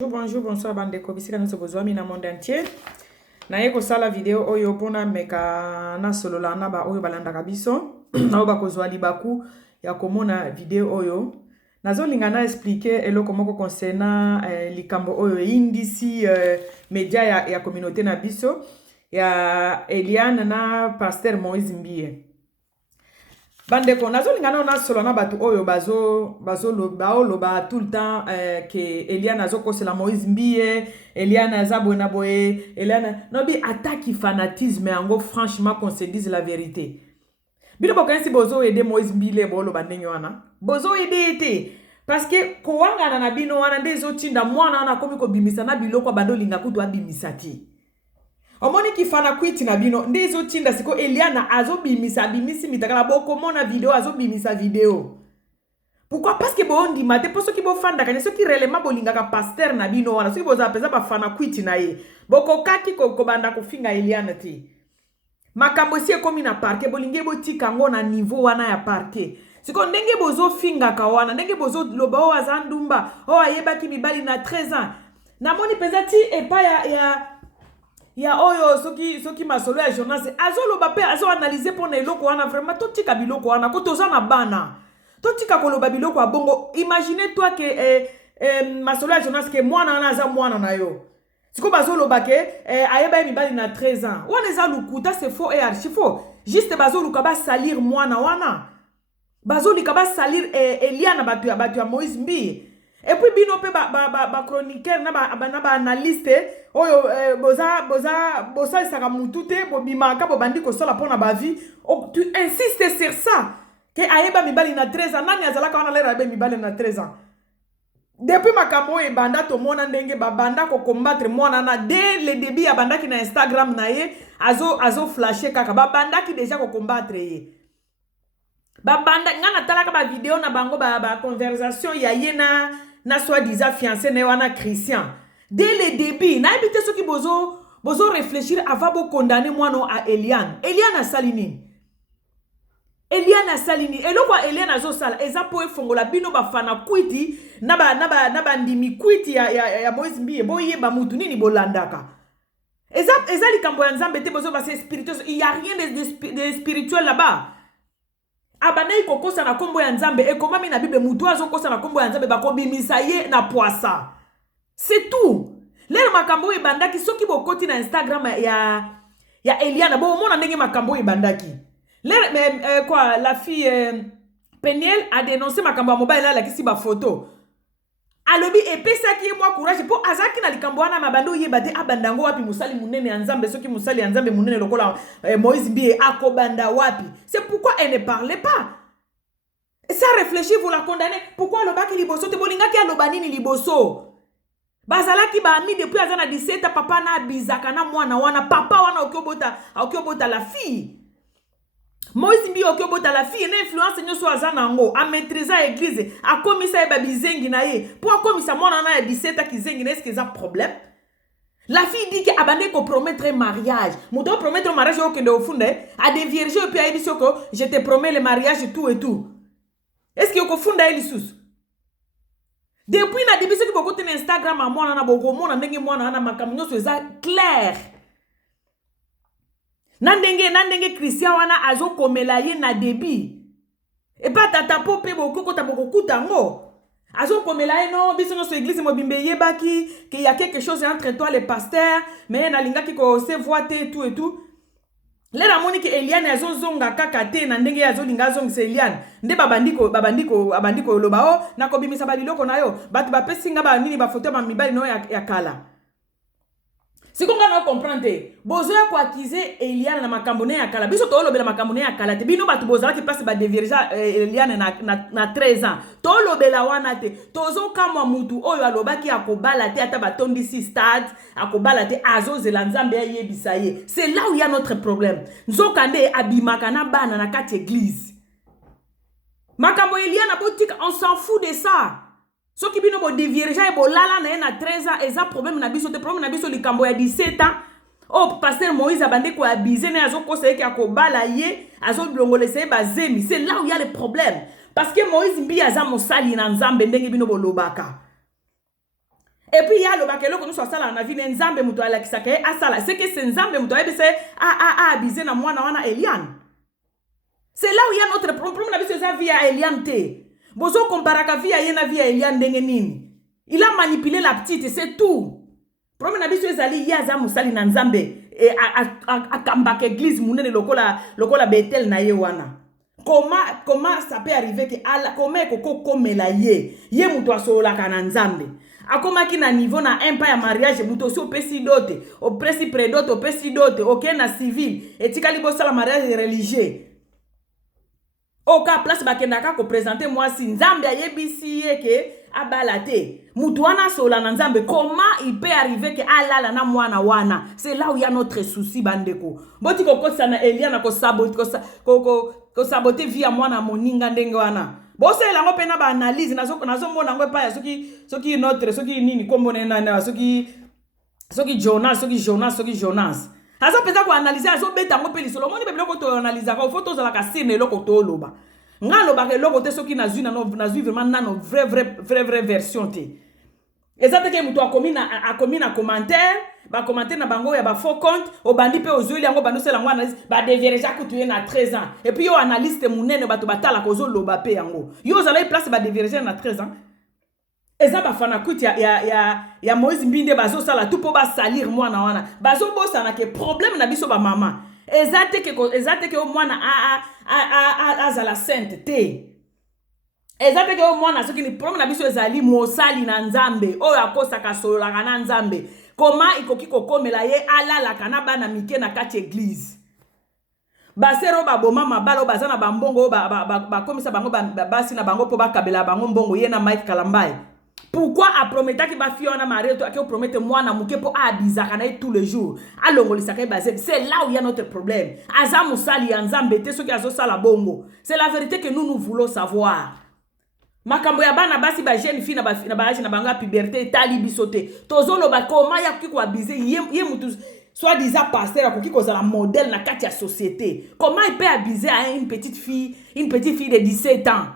Bonjour, bonsoir, bande de kobisika nous besoin na monde entier. Na yeko sala video oyo pona meka na solo la na ba oyo balanda biso. Na ba kozwa libaku ya komona video oyo. Nazo linga na expliquer eloko moko concernant likambo oyo indisi media ya communauté na biso ya Eliane na Pasteur Moïse Mbie. Bandeko, nazo lingana na solo na batu oyo loba tout le temps que Eliane azo kosela Moïse Mbie, Eliane azabo na boye, Eliane nobi attaque fanatisme yango franchement qu'on se dise la vérité. Bino bokansi bozo aider Moïse Mbie bolo bandenge wana. Bozo aider ete parce que koanga na bino wana ndezo tinda mwana wana komi ko bimisa na biloko bando linga kutu abimisati. Omoni ki fana kwiti na bino ndezo tinda siko Eliane azo bimisi mitakala boko mona video azo bimisa video. Pourquoi? Parce que bo ndi mate poso ki bo fanda kanya so ki relema bolinga ka pasteur na bino wana so ki boza pesa ba fana kwiti na ye. Boko kaki ko banda ko finga Eliane ti. Makambo si ekomi na parke bolinge bo tika ngo na niveau wana ya parke. Siko ndenge bozo finga ka wana ndenge bozo loba o azandumba o ayeba ki mibali na 13 ans. Na moni pezati epa ya oyo soki masolo ya journaliste azoloba pe azo analyser pour na eloko wana vraiment totika biloko wana ko toza na bana totika koloba biloko abongo. Imaginez toi que masolo ya journaliste ke mwana wana aza mwana na yo siko bazoloba ke ayeba mibali na 13 ans wana eza lukuta c'est faux et archi faux. Juste bazoluka ba salir mwana wana bazolika ba salir Eliane batu ya Moïse Mbie. Et puis bino pe ba chroniqueur na ba analyste oyo boza saka mutute bo bimaka bo bandi ko sola pona ba vie. Tu insistes sur ça que ayeba mibali na 13 ans nani azalaka wana lera be mibali na 13 ans. Depuis makambo e banda to mona ndenge ba banda ko combattre mona na dès le début ya banda ki na Instagram na ye azo flasher kaka ba banda ki déjà ko combattre ye. Ba banda ngana talaka ba video na bango ba conversation ya yena na soi-disant fiancé ne wana Christian. Dès le début, na ebite soki bozo réfléchir avant de condamner moi non à Eliane. Eliane a salini. Eliane a salini. Et loko Eliane a zo sala. Eza po e fongola bino ba fana kwiti naba ndimi kwiti ya Moïse Mbie. Bo yeba mutu nini bolandaka. Eza likambo ya nzambe te bozo ba c'est spirituel. Il y a rien de spirituel là-bas. Abanei kokosa na kombo ya nzambe e komami na Bible mutu azo kosa na kombo ya nzambe bakobimisa ye na poisa. C'est tout. Lelo makambo e bandaki soki bokoti na Instagram ya Eliane bo mona ndenge makambo e bandaki. Lelo quoi la fille Peniel a dénoncé makambo ya mobile la kisi ba photo. Alobi epesaki moi courage po azaki na likambo wana mabando yebate abandango wapi musali munene ya nzambe soki musali ya nzambe munene lokola Moïse Mbie akobanda wapi. C'est pourquoi elle ne parlait pas. Sans réfléchir vous la condamnez. Pourquoi alobaki liboso te bolingaki alobanini liboso. Bazalaki ba ami depuis azana 17 ans papa na bizaka na mwana wana papa wana okiobota la fille. Moïse Mbie okiobota la fille na influence nyoso azana ngo a maîtriser l'église a komisa eba bizengi na ye pour komisa mwana na 17 ans kizengi na est-ce que ça problème. La fille dit que abandé ko promettre mariage. Mouto promettre mariage au kende ofunde a des vierges et puis a dit que je te promets le mariage tout et tout. Est-ce que ko funda eli sous? Depuis na début que beaucoup na Instagram a mwana na boko mona ndenge mwana na makamnyo so eza clair. Nandenge Christian wana azo komela ye na début. Et pas tata popé boko kota boko kutango. Azo komela ye non biso no so église mo bimbe yebaki qu'il y a quelque chose entre toi les pasteurs mais na linga ki ko se voiter tout et tout. Lera moni ki Eliane azo zonga kaka te na ndenge azo linga zonga se Eliane nde babandiko loba o na ko bimisa babiloko na yo batu ba pesinga ba nini ba photo ba mibali no ya kala. Si qu'on va comprendre, bozo ya ko accuser Eliane na makambo ne ya kala. Biso to lobela makambo ne ya kala te. Bino batu bozala ki place ba devirja Eliane na 13 ans. To lobela wana te. Tozo kamwa mutu oyo alobaki akobala te ata batondi si stade, akobala te azo zelanzambe ya yebisa ye. C'est là où il y a notre problème. Nzokande abimaka na bana na kati église. Makambo Eliane botika, on s'en fout de ça. So ki bino bo devirja e bo lala na na 13 ans eza problème na biso te problème na biso likambo ya 17 ans. Oh pasteur Moïse abande ko abiser na azo kosa yeke akobala ye azo blongolese ba zemi. C'est là où il y a le problème parce que Moïse Mbie aza mosali na nzambe ndenge bino bo lobaka. Et puis il y a le bakelo que nous soit sala na vie nzambe muto ala kisake asala c'est que c'est nzambe muto ebise a abiser na mwana wana Eliane. C'est là où il y a notre problème na biso za vie à Eliane te. Bozo comparaka vie à yena vie à Eliane ndenge nini. Il a manipulé la petite, c'est tout. Problème na biso ezali ya za musali na nzambe et a kambaka église munene lokola Bethel na ye wana. Comment ça peut arriver que comment koko komela ye muto asola kana nzambe. Akoma ki na niveau na empire mariage muto so pesi dote, o presi predote, o pesi dote, ok na civil, etikali bo sala mariage religieux. Oka place bakendaka ko présenter moi si nzambe ayebisi ye ke abalate. Mutu wana sola na nzambe, comment il peut arriver que alala na mwana wana? C'est là où il y a notre souci bandeko. Boti ko sana Eliana ko saboter via mwana moninga ndenge wana. Bosse la ngo pena ba analyse nazo mona ngo pa ya soki notre soki nini kombo na soki Jonas. Azo peza ko analyser azo beta ngo pe lisolo moni bebelo ko to analyser ko photo za la kasine loko to loba. Nga loba ke loko te soki na zui vraiment nano vraie version te. Ezate ke muto akomi na commentaire, ba commentaire na bango ya ba faux compte, obandi pe ozuli yango bando sela ngo analyse ba deverja kutuye na 13 ans. Et puis yo analyste munene bato batala ko zo loba pe yango. Yo zala place ba deverja na 13 ans. Eza ba fana kuti ya Moïse Mbinde bazo sala tout po ba salir mwana wana. Bazo bosa na ke problème na biso ba mama. Ezate ke o mwana azala sainte te. Ezate ke o mwana soki ni problème na biso ezali mosali na nzambe oyo akosaka solo na nzambe. Comment ikoki kokomela ye alala kana bana mike na kati église. Basero baboma mabalo bazana bambongo ba komisa bango basi na bango po bakabela bango mbongo ye na Mike Kalambai. Pourquoi a prometaki ba fiona Marie to ake promete mwana muke po abizaka na tous les jours. Alongolisa ka bazé. C'est là où il y a notre problème. Aza musali ya nzambe te soki azo sala bongo. C'est la vérité que nous voulons savoir. Makambo ya bana basi ba jeune fille na ba âge na banga puberté tali bisote. Tozolo ba koma ya kiko abize ye mutu soit disant pasteur akoki kozala modèle na kati ya société. Comment il peut abuser à une petite fille de 17 ans?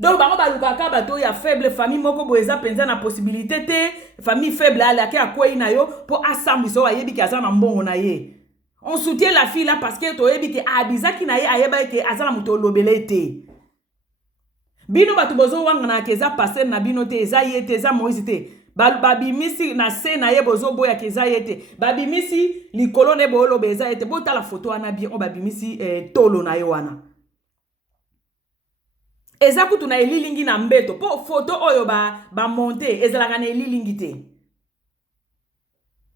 Donc bango balukaka bato ya faible famille moko boeza penza na possibilité te famille faible ala ke akwei na yo po asambiso ayebi ki azana mbongo na ye. On soutient la fille là parce que to yebi ke abizaki na ye ayeba ke azala muto lobele te. Bino batu bozo wanga na keza passer na bino te eza yete eza Moïse te. Babimisi na se na ye bozo boya keza yete. Babimisi likolo ne bolo beza yete. Bota la photo ana bien on babimisi tolo na yo wana. Eza kutu na elilingi na mbeto po photo oyo ba monter ezalaka na elilingi te.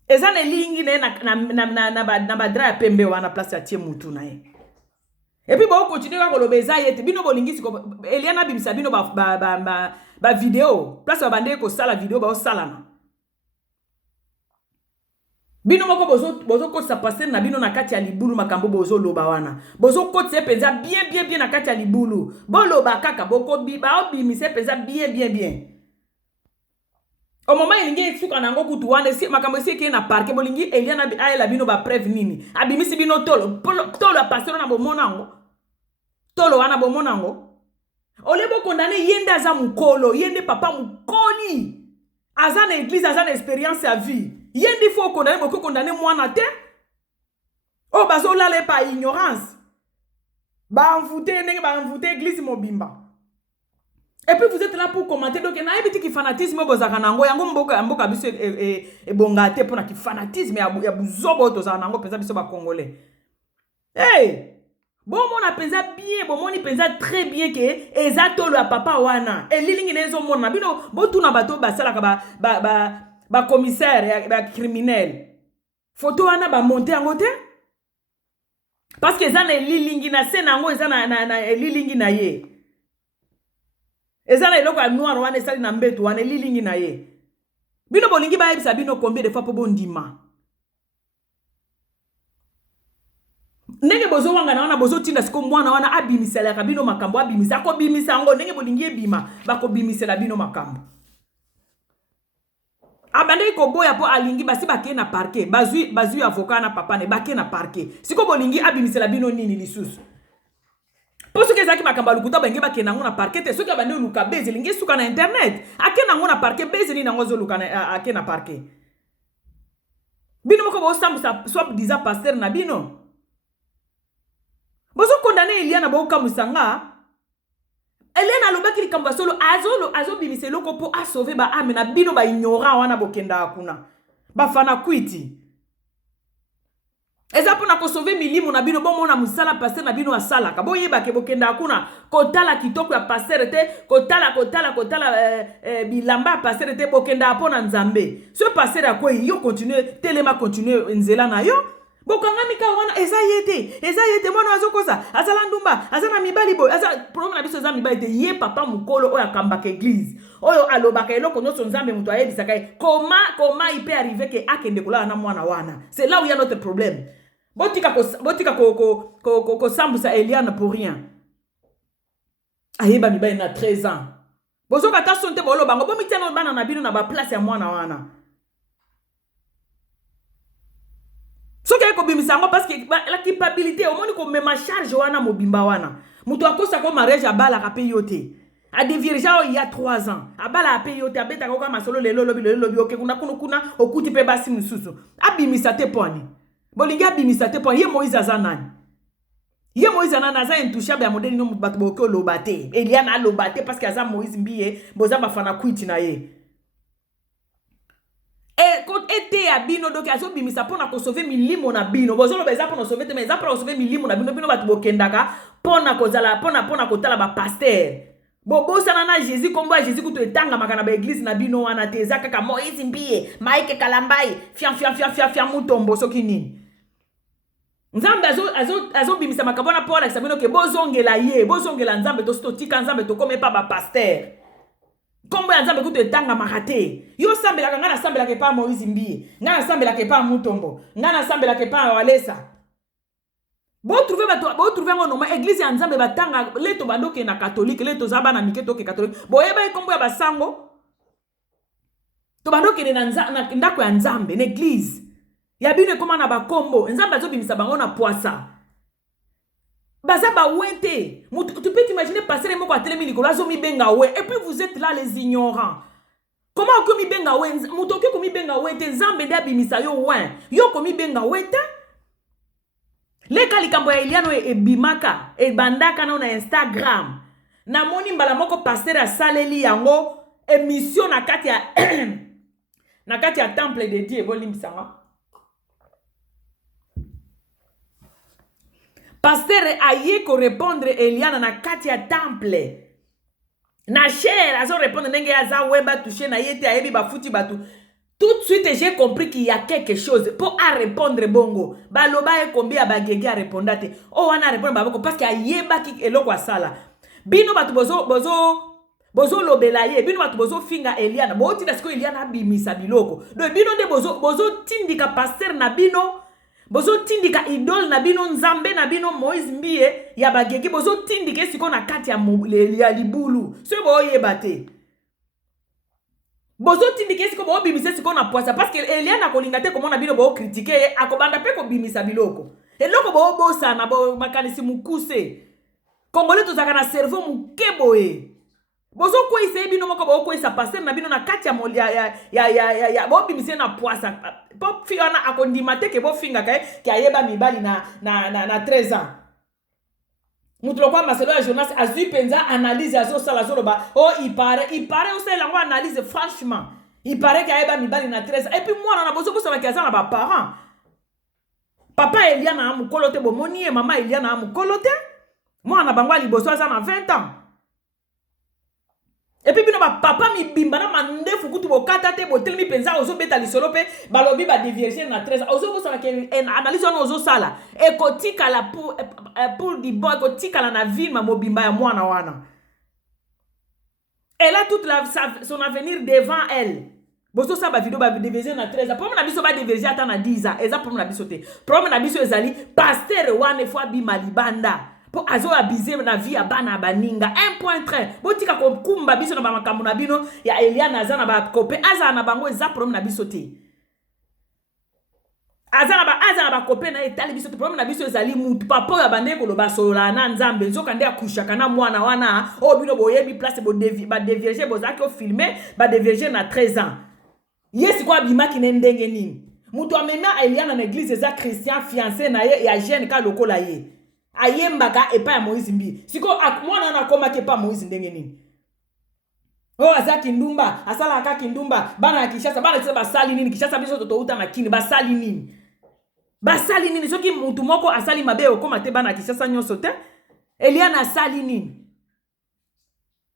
Eza na elilingi na ba dra ya pembe wana place ya tie mutu na ye. Et puis bon continue ka koloba eza yete bino bolingisi ko Eliana bimisa bino ba vidéo place ba bande ko sala vidéo ba osala. Bino moko bozo ko sa passer na bino na kati ya libulu makambo bozo loba wana. Bozo ko tse penza bien na kati ya libulu. Bo loba kaka boko ba obimise penza bien. Au moment il ngi tsuka nango kutu wana si makambo si ke na parke bolingi Eliana ayela bino ba preuve nini. Abimisi bino tolo a passer na bomonango. Tolo wana bomonango. Olebo condamné yende aza mukolo, yende papa mukoli. Aza na église, aza na expérience à vie. Yende faut condamner mwana te. Oh bazo lale pa ignorance. Ba envoûter église mobimba. Et puis vous êtes là pour commenter donc na ebiti ki fanatisme bozaka nango yango mboka biso e bongate pour na ki fanatisme ya buzobo tozaka nango penza biso ba congolais. Hey! Bon mon penza bien, bon moni penza très bien que ezatolo ya papa wana. E lilingi nezo mona bino botuna bato basala ka ba commissaire ba criminel. Photo wana ba monter en côté. Parce que ezana lilingi na senango ezana na lilingi na ye. Ezana eloko ya noir wana esali na mbeto wana lilingi na ye. Bino bolingi ba yebisa bino combien de fois po bondima. Nenge bozo wanga na wana bozo tinda siko mwana wana abimisela ka bino makambo abimisa ko bimisa ngo nenge bolingi ebima bako bimisela bino makambo. Abande ko boya po alingi basi bake na parquet bazui avocat na papa ne bake na parquet. Siko bolingi abimisela bino nini lisusu. Pour ceux qui ont makamba lukuta benge ba kenango na parquet te ceux qui bande luka base lingi suka na internet akenango na parquet base ni nango zo luka na akena parquet bino moko bo sambu sa swap diza pasteur na bino bozo condamner Eliana ba okamusanga Eliana lobaki likamba solo azo bimise loko po a sauver ba ame na bino ba ignorant wana bokenda akuna ba fana kwiti eza pona ko sauver milimo na bino bomo na musala pasteur na bino asala ka boyeba ke bokenda akuna kotala kitoko ya pasteur te kotala bilamba pasteur te bokenda pona nzambe ce pasteur akoi yo continuer telema continuer nzela na yo bokanga mika wana eza yete mwana azokosa azala ndumba azana mibali boy aza problème na biso za mibali te ye papa mukolo oya kambaka église oyo alobaka eloko nyonso nzambe muto ayebisaka comment il peut arriver que akende kolala na mwana wana c'est là où il y a notre problème botika ko sambusa Eliana pour rien ayeba mibali na 13 ans bozoka ta sonte bolo bango bomitena bana na bino na ba place ya mwana wana so que ko bimisango parce que la culpabilité au monde ko mema charge wana mobimba wana muto akosa ko mariage abala ka payote a des vierges il y a 3 ans abala a payote abeta ko kama solo lelo lobi oke kuna okuti pe basi mususu abimisa te poni bolinga abimisa te poni ye Moïse azanani ye Moïse anana aza intouchable ya modèle no bato boko lobate Eliana lobate parce que aza Moïse mbiye boza bafana kwiti na ye ete ya bino donc azo bimisa pona ko sauver milimo na bino bozolo beza pona sauver te mais za pona sauver milimo na bino bato bokendaka pona kozala pona kotala ba pasteur bobosana na Jésus kombo ya Jésus kuto etanga makana ba église na bino wana te za kaka Moïse mbiye Maike Kalambai fiam mutombo soki nini nzambe azo bimisa makabona pola sabino ke bozongela nzambe to tika nzambe to kome pa ba pasteur kombo ya nzambe kuto etanga makate yo sambelaka ngana sambelaka pa Moïse mbiye ngana sambelaka pa mutombo ngana sambelaka pa walesa bo trouver ngo noma église ya nzambe batanga leto bandoke na catholique leto zaba na miketo ke catholique boyeba kombo ya basango to bandoke na ndako ya nzambe na église ya bino koma na bakombo nzambe azobimisa bango na poisa baza ba wente tu peux t'imaginer passer moko atelemi likolo azomi benga we et puis vous êtes là les ignorants comment ko mi benga we mutoke ko mi benga we te nzambe nda bimisa yo we yo ko mi benga we te leka likambo ya Eliano e bimaka e bandaka na Instagram na moni mbala moko pasteur a saleli yango émission na kati ya temple de Dieu bolimbisanga pasteur aye ko répondre Eliana na kati ya temple na cher azo répondre ndenge aza weba toucher na yete ayebi bafuti batu. Tout de suite, j'ai compris qu'il y a quelque chose pour à répondre bongo. Baloba e kombi ya bagege a répondre. Oh, on a répondre baboko parce qu'il y a yeba ki eloko asala. Bino batu bozo lobelaye. Bino batu bozo finga Eliana. Bo ti dasko Eliana bimisa biloko. Do bino de bozo tindika pasteur na bino. Bozo tindika idole na bino nzambe na bino Moïse mbiye ya bagege. Bozo tindika siko na kati ya libulu. Se bo yeba te. Bozo tindike siko bo bimisa siko na poisa parce que Eliana kolinga te comment na bino bo critiquer akobanda pe ko bimisa biloko eloko bo bosa na bo makanisi mukuse Congolais to zaka na cerveau mukeboe bozo ko ise bino moko bo ko isa passer na bino na kati ya bo bimisa na poisa pop fiona akondima te ke bo finga ke ayeba mibali na 13 ans. Nous quoi Marcelo Jonas a vu penza analyse azo sala zoroba oh il paraît aussi la analyse franchement il paraît qu'il y a mibali na 13 et puis moi on a besoin de ça na ba parents papa Eliana amu kolote bo moni et maman Eliana amu kolote moi na bangwa liboso aza na 20 ans et puis bino ba papa mi bimba na mandefu kutu bo katate bo telmi penza ozo beta lisolo pe balobi ba dévierger na 13 ozo bo sala ke analyse on ozo sala e kotika la pour di boy kotika la na vie ma mobimba ya mwana wana elle a toute son avenir devant elle bozo sa ba vidéo ba dévierger na 13 pour na biso ba dévierger ata na 10 ans eza pour na biso te pour na biso ezali pasteur wana fois bi malibanda po azo abiser na vie ya bana baninga 1.3 botika ko kumba biso na ba makambo na bino ya Eliana aza na ba kope aza na bango eza problème na biso te aza na ba copain na etali biso to problème na biso ezali mutu papa ya bande ko lo basola na nzambe nzoka nde akushaka na mwana wana o bino boyebi place ba dévierger bozaki o filmer ba dévierger na 13 ans yesi kwa bimaki ne ndenge nini mutu amema Eliana na église eza Christian fiancé na ye ya jeune ka lokola ye ayembaka epa ya Moïse Mbi siko mwana na koma ke pa Moïse ndenge nini oh azaki ndumba asala akaki ndumba bana ya Kishasa bana tse basali nini Kishasa biso to uta na kini basali nini soki mutu moko asali mabe okoma te bana ya Kishasa nyonso te Eliana asali nini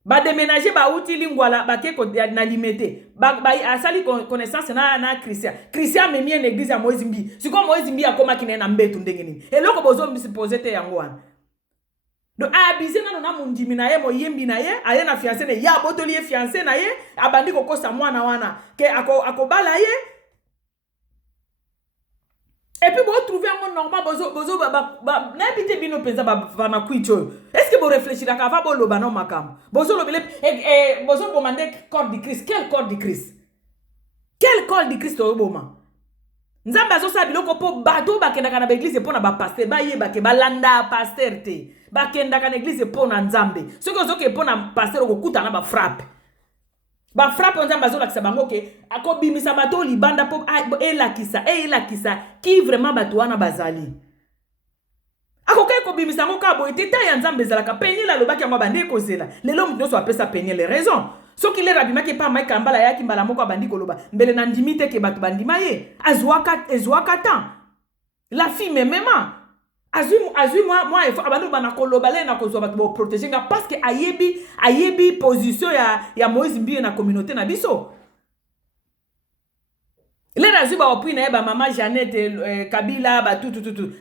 ba déménager ba uti lingwala ba ke na limité ba asali connaissance na Christian memi en église ya Moïse Mbi siko Moïse Mbi akoma kine na mbetu ndenge nini eloko bozo mbisi poser te yango wana donc abise na mundimi na ye moyembi na ye aye na fiancé na ya botoli ye fiancé na ye abandi kokosa mwana wana ke akobala ye et puis vous trouvez un normal bozo n'habitez bino penza na kuicho est-ce que vous réfléchirez à va bolo bano makam bozo lobele bozo demander corps de Christ quel corps de Christ oboma nzamba azo sa biloko po bato bakendaka na église po na ba pasteur ba yeba ke balanda pasteur te bakendaka na église po na nzambe soki ozoke po na pasteur okokuta na ba frappe nzamba azo lakisa bango ke akobimisa bato libanda po elakisa ki vraiment bato wana bazali akokai kobimisa ngo ka boye te ta ya nzambe ezalaka penye la lobaki yango bande kozela lelo mutu nyonso apesa penye les raisons soki le rabimaki pa mai kambala yaki mbala moko abandi koloba mbele na ndimi te ke bato bandima ye azwaka tan la fille memema azui moi il faut abandi bana koloba le na kozwa bato bo protéger nga parce que ayebi position ya Moïse Mbi na communauté na biso le razui ba opui na ye ba mama Jeannette Kabila ba tout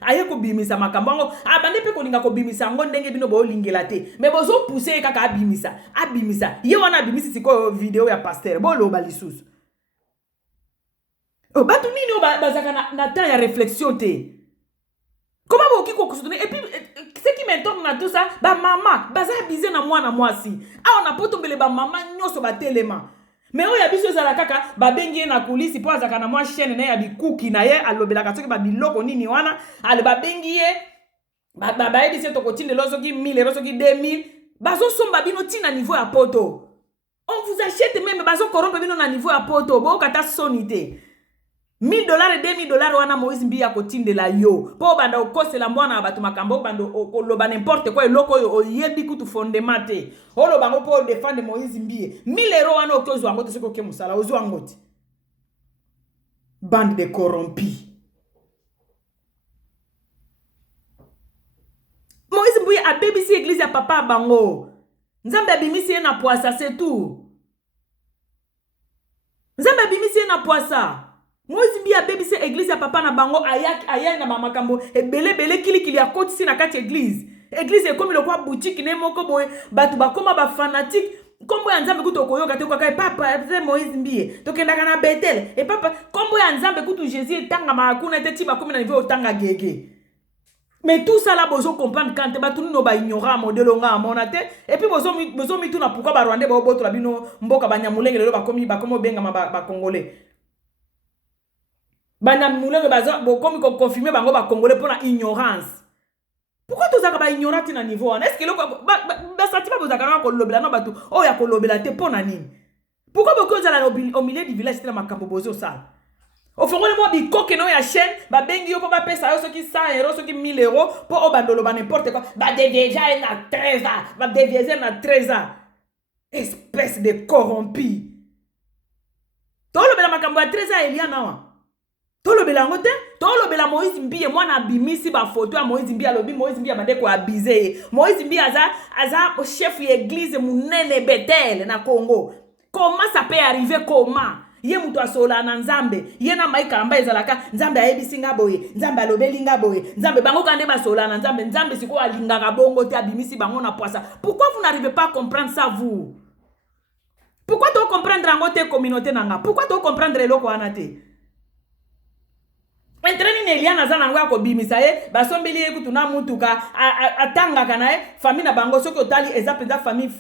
aye ko bimisa makambo ngo abandi pe ko linga ko bimisa ngo ndenge bino bo lingela te mais bozo pousser kaka abimisa ye wana abimisi siko video ya pasteur bo loba lisusu batu nini bazaka na temps ya réflexion te comment vous qui soutenir et puis ce qui m'étonne dans tout ça ba maman baza abusé na mwana mwasi on a potombele ba maman nyoso ba telema mais oya biso za la kaka ba bengi na kulisi po azaka na mwa chaîne na ya bikuki na ye alobelaka soki ba biloko nini wana ale ba bengi ye ba edisi to kotinde lozo ki 1000 lozo ki 2000 bazo somba bino tina niveau ya poto on vous achète même bazo corrompre bino na niveau ya poto bo kata sonité $1000 et $2000 wana Moïse Mbi ya kotindela yo po banda okosela mwana bato makambo banda okoloba n'importe quoi eloko oyebi kutu fondement te oloba ngo po défendre Moïse Mbi €1000 wana okozwa ngo te soko ke musala ozwa ngo te bande de corrompus Moïse Mbi a BBC église ya papa bango nzambe abimisi ye na poisa c'est tout nzambe abimisi ye na poisa Moïse Mbi a bébisi église ya papa na bango aya na makambo ebele kili akotisi na kati église comme le quoi boutique ne moko boye batu bakoma ba fanatique kombo ya nzambe kuto koyoka te kwa papa Moïse Mbi to kendaka na Bethel et papa kombo ya nzambe kuto Jésus etanga makuna te tiba comme na niveau otanga gege mais tout ça là bozo comprendre quand batu no ba ignorant modèle nga monate et puis bozo mitu na pourquoi ba Rwandais ba boto la bino mboka banyamulenge lelo bakomo benga ba congolais bana mulenge baza bokomi ko confirmer bango ba congolais pour la ignorance pourquoi tous zaka ba ignorant na niveau est-ce que ba senti ba bozaka ko lobela na batu o ya ko lobela te pona nini pourquoi boko za la au milieu du village tela makambo bozo ça au fond moi bi koke no ya chaîne ba bengi yo po ba pesa yo soki €100 soki €1000 po o bandolo ba n'importe quoi ba déjà na 13 ans ba dévier na 13 ans espèce de corrompu to lobela makambo ya 13 ans Eliana wa tolobela ngote tolobela Moïse Mbi e mwana bimisi ba photo ya Moïse Mbi alobi Moïse Mbi abande ko abiser Moïse Mbi aza chef d'église munene Bethel na Congo comment ça peut arriver comment ye mutu asola na nzambe ye na maika amba ezalaka nzambe ayebisi nga boye nzambe alobeli nga boye nzambe bango kande basola na nzambe siko alingaka bongo te abimisi bango na poisa pourquoi vous n'arrivez pas à comprendre ça vous pourquoi tu comprendre ngote communauté nanga pourquoi tu comprendre eloko wana te Entrani ne Eliana zana ngwa ko bimisa ye basombeli ye kutu na mutuka atanga kana ye famille na bango soko tali ezapenda famille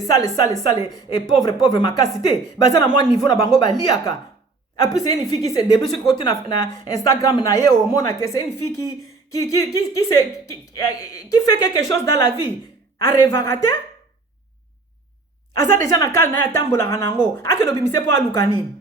sale et pauvre makasite bazana moi niveau na bango baliaka En plus, c'est une fille qui se débrouille sur le côté na Instagram, c'est une fille qui fait quelque chose dans la vie. A revarate. Aza déjà na kal na ya tambola ranango. Ake no bimise po alukani.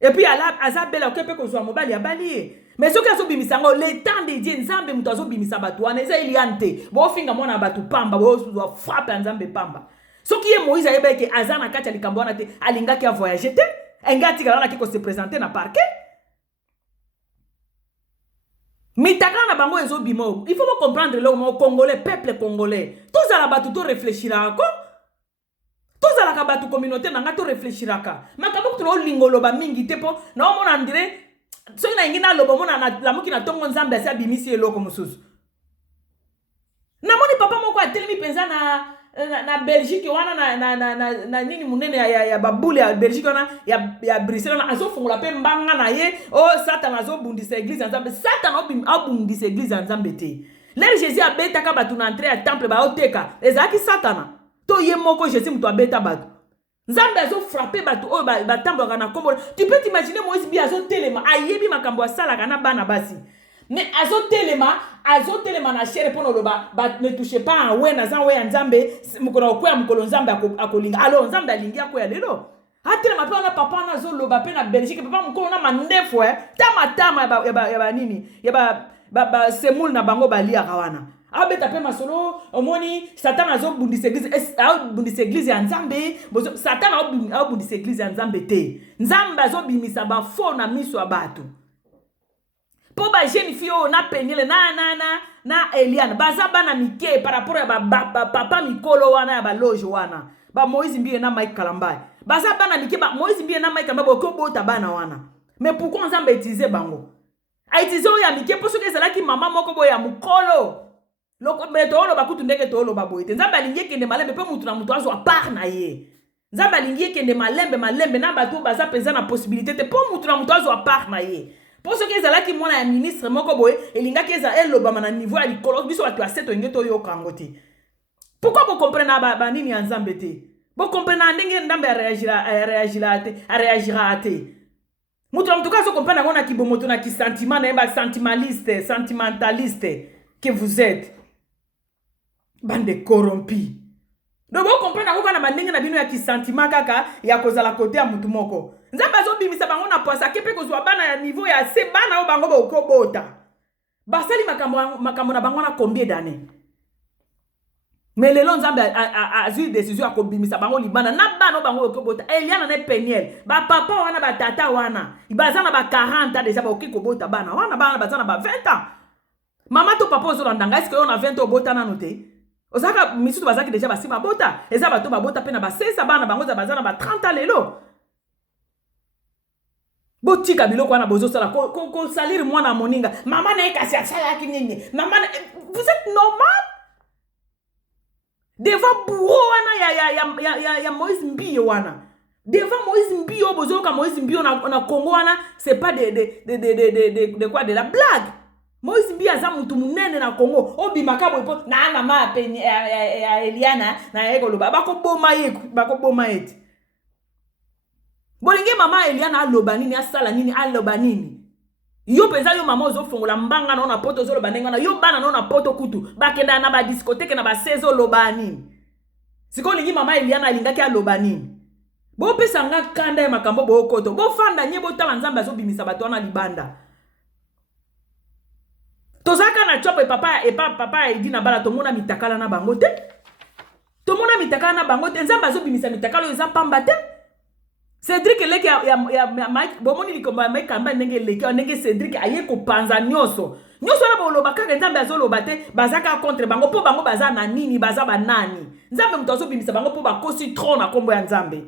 Et puis aza bela okepe ko zo mobali ya bali. Mais ce que zo bimisa ngo le temps de Dieu nzambe muto zo bimisa batu wana eza iliante. Bo finga mwana batu pamba bo zo frappe nzambe pamba. Ce qui est Moïse ayebeke aza na kati likambo wana te alingaki a voyager te. Engati kala ki ko se présenter na parquet. Mitaka na bango ezo bimo. Il faut comprendre le congolais, peuple congolais. Tous à la batu to réfléchira ko. Tous à la batu communauté na ngato réfléchira ka. Makabo to lingolo ba mingi te po. Na o mona ndire so ina ngina lobo mona na la muki na tongo nzambe asa bimisi eloko mususu. Na moni papa moko atelemi penza na Belgique wana na nini munene ya babule ya Belgique wana ya Bruxelles wana azo fungola pe mbanga na ye o Satan azo bundisa église nzambe Satan obundisa église nzambe te. Lere Jésus abeta ka batu na entrer ya temple ba oteka ezaki Satana to ye moko Jésus muto abeta batu nzambe azo frapper batu o ba tambola na kombo. Tu peux t'imaginer Moïse bi azo telema ayebi makambo asala kana bana basi. Mais azo telema na chere pono loba ne touchez pas en wena za we nzambe mukona okwa mukolo nzambe akolinga alors nzambe alingi akoya lelo atelema pe na papa na zo loba pe na Belgique papa mukolo na mandefo tama ya ba nini ya ba semul na bango balia kawana abeta pe masolo omoni Satan azo bundisa église ya nzambe bozo Satan bundisa église ya nzambe te nzambe azo bimisa ba fo na miso abatu. Pour ba jeune fille na penile na Eliane baza bana mike par rapport à papa mikolo wana ya ba loge wana ba Moïse mbie na Mike Kalamba baza bana mike ba Moïse mbie na Mike Kalamba ko bota bana wana. Mais pourquoi nzambe utiliser bango a utiliser ya mike pour ce que c'est qui maman moko boya mukolo loko beto lo bakutu ndeke to lo baboite nzambe alingi kende malembe pe mutu na mutu azo apart na ye nzambe alingi kende malembe na bato baza penza na possibilité te pour mutu na mutu azo apart na ye. Pour ce qui est là qui mona ministre moko boye elinga keza elobama na niveau ya likolo biso batu aseto ngeto yo kangote. Pourquoi vous comprenez ba nini ya nzambe te? Vous comprenez ndenge ndambe réagira ate. Mutu en tout cas so comprendre ngona kibomoto na ki sentiment na ba sentimentaliste que vous êtes. Bande corrompi. Donc vous comprenez ngona na bandenge na bino ya ki sentiment kaka ya kozala côté ya mutu moko. Nzambe azo bimisa bango na poasa kepe kozwa bana ya niveau ya se bana o bango ba okobota. Basali makambo na bango na combien d'années. Mais lelo nzambe a eu décision akobimisa bango libana na bana o bango okobota. Eliana na Peniel, ba papa wana ba tata wana. Ibazana ba 40 ans déjà ba okikobota bana. Wana bana bazana ba 20 ans. Mama to papa ozolanda est-ce que on a 20 ans obota nanu te? Ozaka misusu bazaki déjà ba sima bota. Eza ba to ba bota pe na ba 16 bana bango za bazana ba 30 ans lelo. Botika biloko wana bozo sala ko salir mwana moninga mama na ekasi asala kinyenye mama vous êtes normal devant buo wana ya Moïse Mbio wana devant Moïse Mbio bozo ka Moïse Mbio na Congo wana c'est pas de quoi de la blague. Moïse Mbio aza mutu munene na Congo obimaka boipo na mama peni ya Eliana na ekolo bako boma eti. Bolinge mama Eliana aloba nini asala nini aloba nini. Yo penza yo mama ozo fongola mbanga na ona poto zo loba ndengana yo bana na ona poto kutu bakenda na ba discothèque na ba 16 loba nini. Siko lingi mama Eliana alingaki aloba nini. Bo pesa nga kanda ya makambo bo koto bo fanda nye bo tala nzambe azo bimisa bato na libanda. Tozaka na chopo papa edi na bala tomona mitakala na bango te. Tomona mitakala na bango te nzambe azo bimisa mitakala eza pamba te. Cédric leki ya Mike bomoni likomba Mike kamba ndenge leki ndenge Cédric aye ko panza nyoso na boloba kaka nzambe azoloba te bazaka contre bango po bango baza na nini baza banani nzambe muto azobimisa bango po bakosi trop na kombo ya nzambe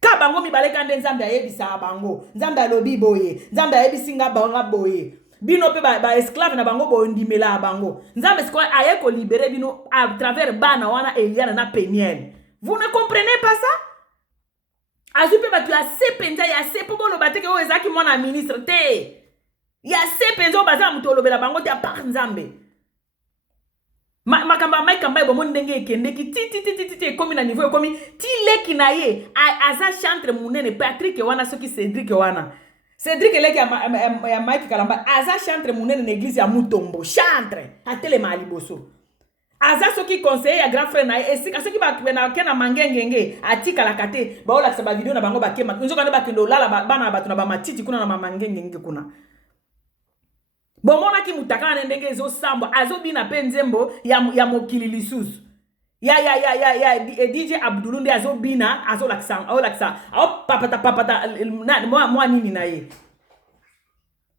ka bango mibaleka nde nzambe ayebisa bango nzambe alobi boye nzambe ayebisinga bango boye bino pe ba esclave na bango bo ndimela bango nzambe siko aye ko libérer bino à travers bana wana Eliana na Peniel. Vous ne comprenez pas ça? Azupe batu ya se penza ya se po bolo bateke o ezaki mwana ministre te. Ya se penza o baza muto lobela bango te a par nzambe. makamba mai kamba bo ndenge ekende ki ti komi na niveau komi ti leki na ye aza chantre munene Patrick wana soki Cédric wana Cédric leki ya Mike Kalamba aza chantre munene na église ya Mutombo chantre atelema aliboso aza soki conseiller ya grand frère na ye esika soki bakena kena mangengenge atikala kate ba ola sa ba video na bango bakema nzoka ne bakendo lala bana batu na ba matiti kuna na mangengenge kuna bomona ki mutakala na ndenge ezo sambo azobina pe nzembo ya mokili lisusu ya DJ Abdulunde azobina azolakisa papata mwa nini na ye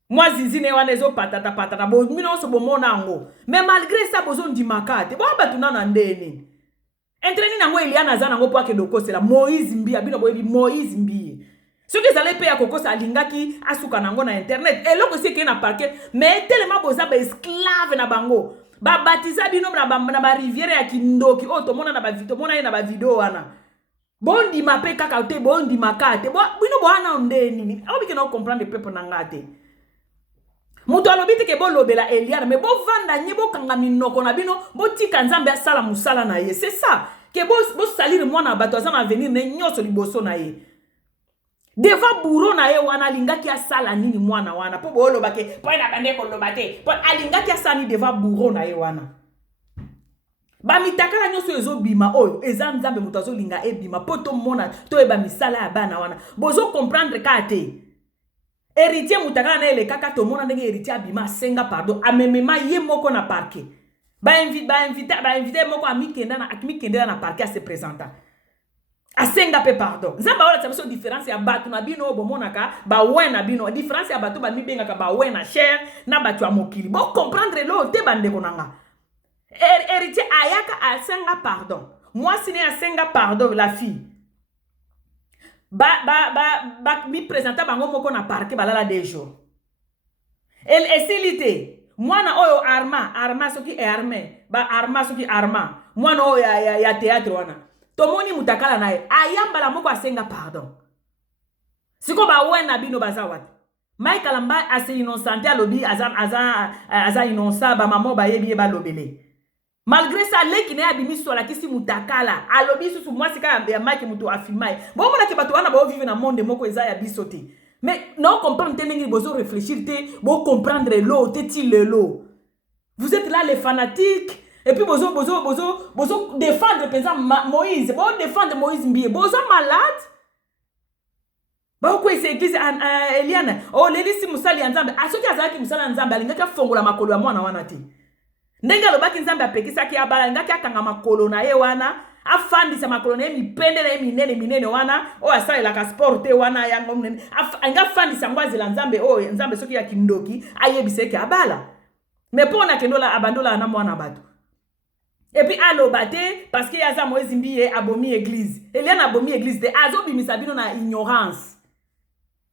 mwa zizine wana ezo patata bomina oso bomona ngo mais malgré ça bozo ndimaka te bo batuna na ndeni entraîner nango Eliana aza nango po akende okosela Moïse Mbia bino boyebi Moïse Mbia soki ezali pe ya kokosa alingaki asuka nango na internet eloko esi ekei na parquet mais tellement boza ba esclave na bango babatiza bino na ba rivière ya kindoki oyo tomona na tomona ye na bavideo wana bondima pe kaka te bondimaka te bino bowana nde nini aobike na comprendre pepe na nga te mutu alobi te ke bolobela Eliana mais bovanda nye bokanga minoko na bino botika nzambe asala musala na ye c'est ça ke bosalire mwana bato aza na avenir ne nyonso liboso na ye devant bourreau na ye wana alingaki asala nini mwana wana po boloba ke po na bande koloba te po alingaki asala ni devant bourreau na ye wana ba mitakala nyonso ezobima oyo eza nzambe mutu azolinga ebima po to mona to eba misala ya bana wana bozo comprendre ka te héritier mutakala na ele kaka to mona ndenge héritier abima senga pardon amemema ye moko na parquet ba invité moko amikenda na parquet a se présenter asenga pe pardon nzamba wala tsabiso différence ya batu na bino bomonaka ba wena bino différence ya batu ba mibengaka ba wena cher na batu ya mokili bo comprendre lo te bandeko nanga héritier ayaka asenga pardon moi sine asenga pardon la fille mi présenter bango moko na parquet balala des jours elle esilite mwana oyo arma soki e armé ba arma soki arma mwana oyo ya théâtre wana tomoni mutakala naye ayambala moko asenga pardon siko ba wena bino bazawat Mike Kalamba ase innocente alobi aza innocent ba mamo ba yebi ba lobele malgré ça leki na abimi sola kisi mutakala alobi susu mwasi ka ya Mike mutu afimai bo mona ke bato wana ba vivre na monde moko eza ya bisote mais non comprendre tenengi bozo réfléchir te bo comprendre lo te ti le lo vous êtes là les fanatiques. Et puis, bozo défendre, par exemple, Moïse. Bon, défendre Moïse Mbie. Bozo malade. Bah, quoi, c'est église, Eliana. Oh, l'élisi Moussali Nzambe. A ceux qui a Moussali Nzambe, il n'y a qu'à fongola makolo à moi, na wanati. Nenga lo baki Nzambe apeki saki abala, il n'y a qu'à kanga makolo na ye wana. Afandi sa makolo na ye, mi pende na ye, minene wana. Oh, asa il a ka sporte wana, yango mnene. Anga fandi sa ngwazi la Nzambe, oh, Nzambe soki ya kindoki, aye biseke abala. Mais pour na kendo la abandola na mwana batu. Et puis allo bate parce que yaza Moïse Mbie abomi église. Eliana abomi église de azo bimisa bino na ignorance.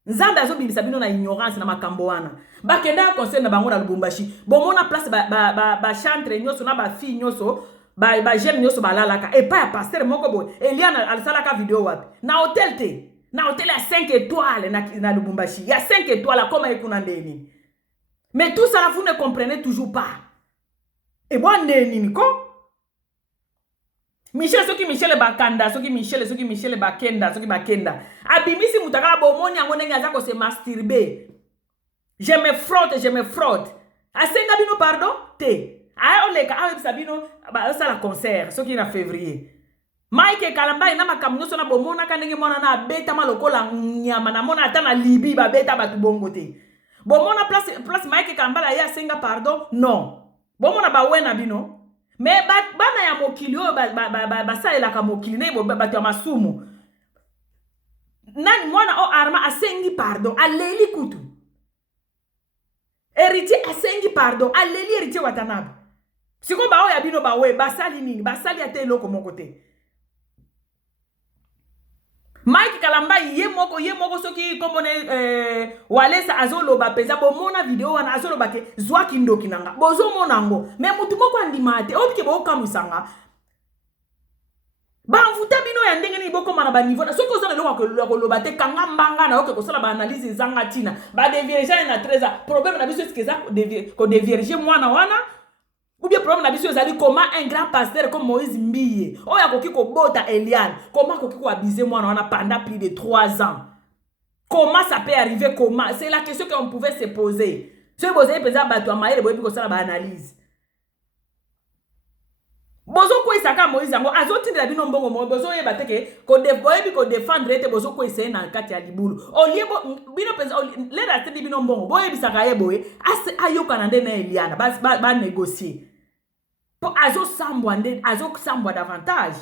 Nzambe azo bimisa bino na ignorance na makambo wana. Bakenda conseil na bango na Lubumbashi. Bomona place ba chantre nyoso na ba fille nyoso ba jeune nyoso balalaka et pas pasteur moko boy. Eliana alisalaka vidéo wapi. Na hotel te. Na hotel à 5 étoiles na Lubumbashi. Il y a 5 étoiles comme ekuna ndeni. Mais tout ça vous ne comprenez toujours pas. Et moi ndeni ko Michel soki Michel bakanda soki Michel bakenda soki bakenda abimisi mutakala bomoni yango ndenge aza ko se masturber je me frotte asenga bino pardon te ay oleka ay sabino ba sala concert soki na février Mike Kalamba ina makamno so na bomona kanenge mona na beta malokola nyama na mona ata na libi ba beta batu bongo te bomona place Mike Kalamba la ya senga pardon non bomona ba wena bino. Mais bana ya mokili oyo basalelaka mokili ne bato ya masumu nani mwana o arma asengi pardon aleli kutu héritier asengi pardon aleli héritier watanabe siko ba oyo ya bino bawe basali nini basali ate eloko moko te Mike Kalamba ye moko soki komone walesa azoloba peza bomona video wana azoloba ke zwa kindoki nanga bozo monango mais mutu moko andima te obike bo kamusanga ba mvuta bino ya ndenge ni boko mana ba niveau na soko zona lokwa koloba te kanga mbanga na oke kosala ba analyse zanga tina ba devierge na 13 problème na biso eskeza ko devierge mwana wana Ou bien problème na biso ezali comment un grand pasteur comme Moïse Mbiye oya koki ko bota Eliane comment koki ko abuser moi on a pendant plus de 3 ans. Comment ça peut arriver? Comment? C'est la question qu'on pouvait se poser. Si vous avez besoin de maïle, vous avez une analyse. Bozo ko isaka Moïse yango azoti ndela bino mbongo mo bozo yeba teke ko défendre ete bozo ko essayer na kati ya libulu. Oliebo bino pesa le rate di bino mbongo boye bisaka yeboye ase ayoka na nde na Eliana ba négocier. Po azo sambwa davantage.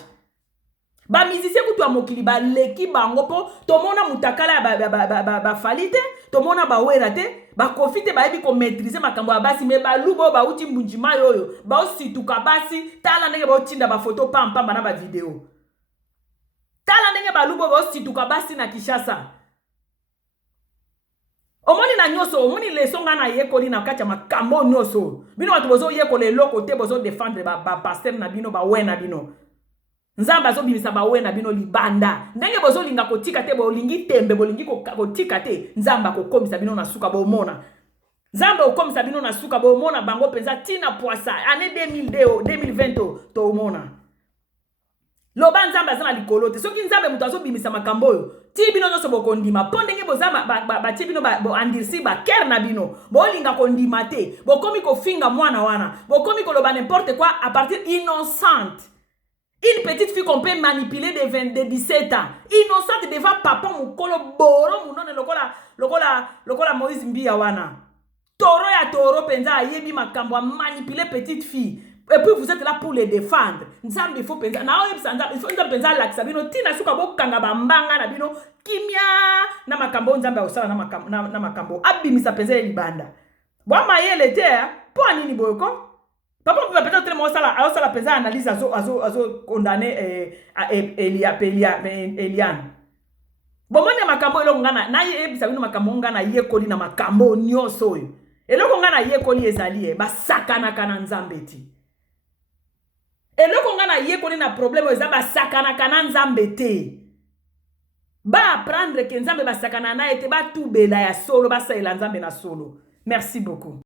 Ba musicien kutu a mokili ba leki bango po tomona mutakala ba falite tomona ba wera te ba kofite ba yebi ko maîtriser makambo ya basi me ba lubo ba uti mbunjima yoyo ba osituka basi tala ndenge ba otinda ba photo pampa na ba video tala ndenge ba lubo ba osituka basi na Kinshasa omoni na nyoso omoni leso nga na yekoli na kati ya makambo nyoso bino watu bozo yekole eloko te bozo défendre ba pasteur na bino ba we na bino Nzamba zo bimisa ba we na bino libanda ndenge bozo linga kotika te bolingi tembe bolingi kotika te nzamba kokomisa bino na suka bomona nzamba okomisa bino na suka bomona bango penza tina poisa année 2020 to omona loba nzamba za na likolo te soki nzambe muto azo bimisa makambo oyo ti bino nyonso bokondima po ndenge bozama ba ti bino bo andirsi ba ker na bino bolinga kondima te bokomi kofinga mwana wana bokomi koloba n'importe quoi à partir innocente. Une petite fille qu'on peut manipuler de 17 ans. Innocente devant papa mukolo boro munone lokola Moïse Mbiya wana. Toro ya toro penza yebi makambo manipuler petite fille. Et puis vous êtes là pour les défendre. Nzambe il faut penza na il faut penza laksa bino tina suka bokanga bambanga na bino kimia na makambo nzambe osala na makambo abimisa penza libanda. Bwa mayele te po nini boyoko? Papa vous peut-être moi ça la pesa analyse azo condamné Eliane. Bon moi makambo eloko ngana na yebisa bino makambo ngana yekoli na makambo nyonso oyo. Eloko ngana yekoli ezali ba sakana kana nzambe ti. Eloko ngana yekoli na problème eza ba sakana kana nzambe te. Ba apprendre que nzambe ba sakana na ete ba tubela ya solo ba saela nzambe na solo. Merci beaucoup.